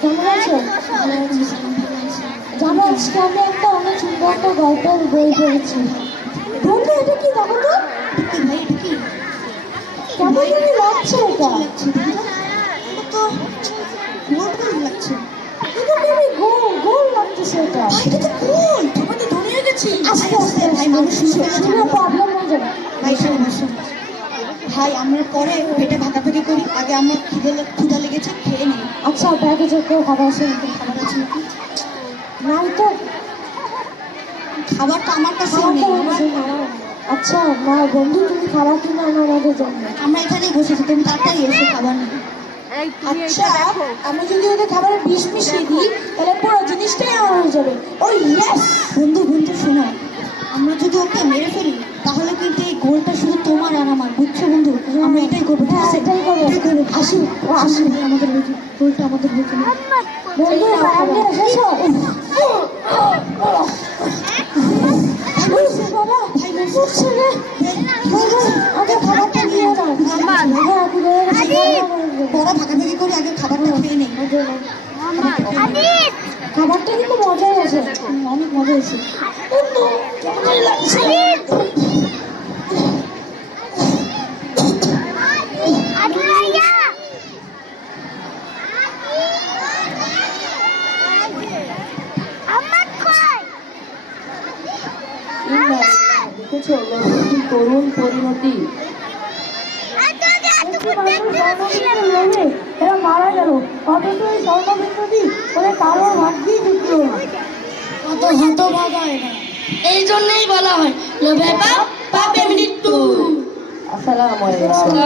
কেমন আছো? জানো আজকে আমি একটা অনেক সুন্দর একটা গল্পের বই পড়েছি। বন্ধু এটা কি দেখো তো? ভাই এটা কি? কেমন জানি লাগছে এটা। তো গোল গোল লাগছে। এটা বেবি গোল গোল লাগতেছে এটা। ভাই এটা তো গোল। তোমার তো ধরে গেছি। আস্তে আস্তে ভাই মানুষ শুনে প্রবলেম হয়ে যাবে। ভাই শোনো ভাই আমরা পরে পেটে ভাগাভাগি করি, আগে আমার ক্ষুধা লেগেছে, খেয়ে নিই। আচ্ছা ব্যাগে চেক করে খাবার আছে নাকি? খাবার আছে নাকি? নাই তো। খাবারটা আমার কাছে খাবারটা নেই। হচ্ছে না। আচ্ছা মা বন্ধু তুমি খাবার কিনে আনো আমাদের জন্য। আমরা এখানেই বসেছি, তুমি তাড়াতাড়ি এসে খাবার নিবে। আচ্ছা আমি যদি ওদের খাবারে বিষ মিশিয়ে দিই তাহলে পুরো জিনিসটাই আমার হয়ে যাবে। ও ইয়েস। বন্ধু শোনো, আমরা যদি ওকে মেরে ফেলি তাহলে কিন্তু এই গোলটা শুধু তোমার আর আমার, বুঝছো বন্ধু? আমরা এটাই করবো, ঠিক আছে? এটাই করবো। আসি আসি আমাদের গোলটা আমাদের হয়ে গেল। বন্ধু খাবার এসেছো? বাবা ভাই বুঝছে রে। আগে খাবারটা নিয়ে নাও। বড় ভাগাভাগি করে আগে খাবারটা খেয়ে নেই। খাবারটা কিন্তু মজাই আছে, অনেক মজা হয়েছে। দেখেছো লোকটির করুণ পরিণতি। এরা মারা গেল, অথচ এই স্বর্ণবিন্দুটি ওদের কারোর ভাগ্যেই জুটলো না। কত হতভাগা এরা। এই জন্যই বলা হয় লোভে পাপ, পাপে মৃত্যু। আসসালামু আলাইকুম।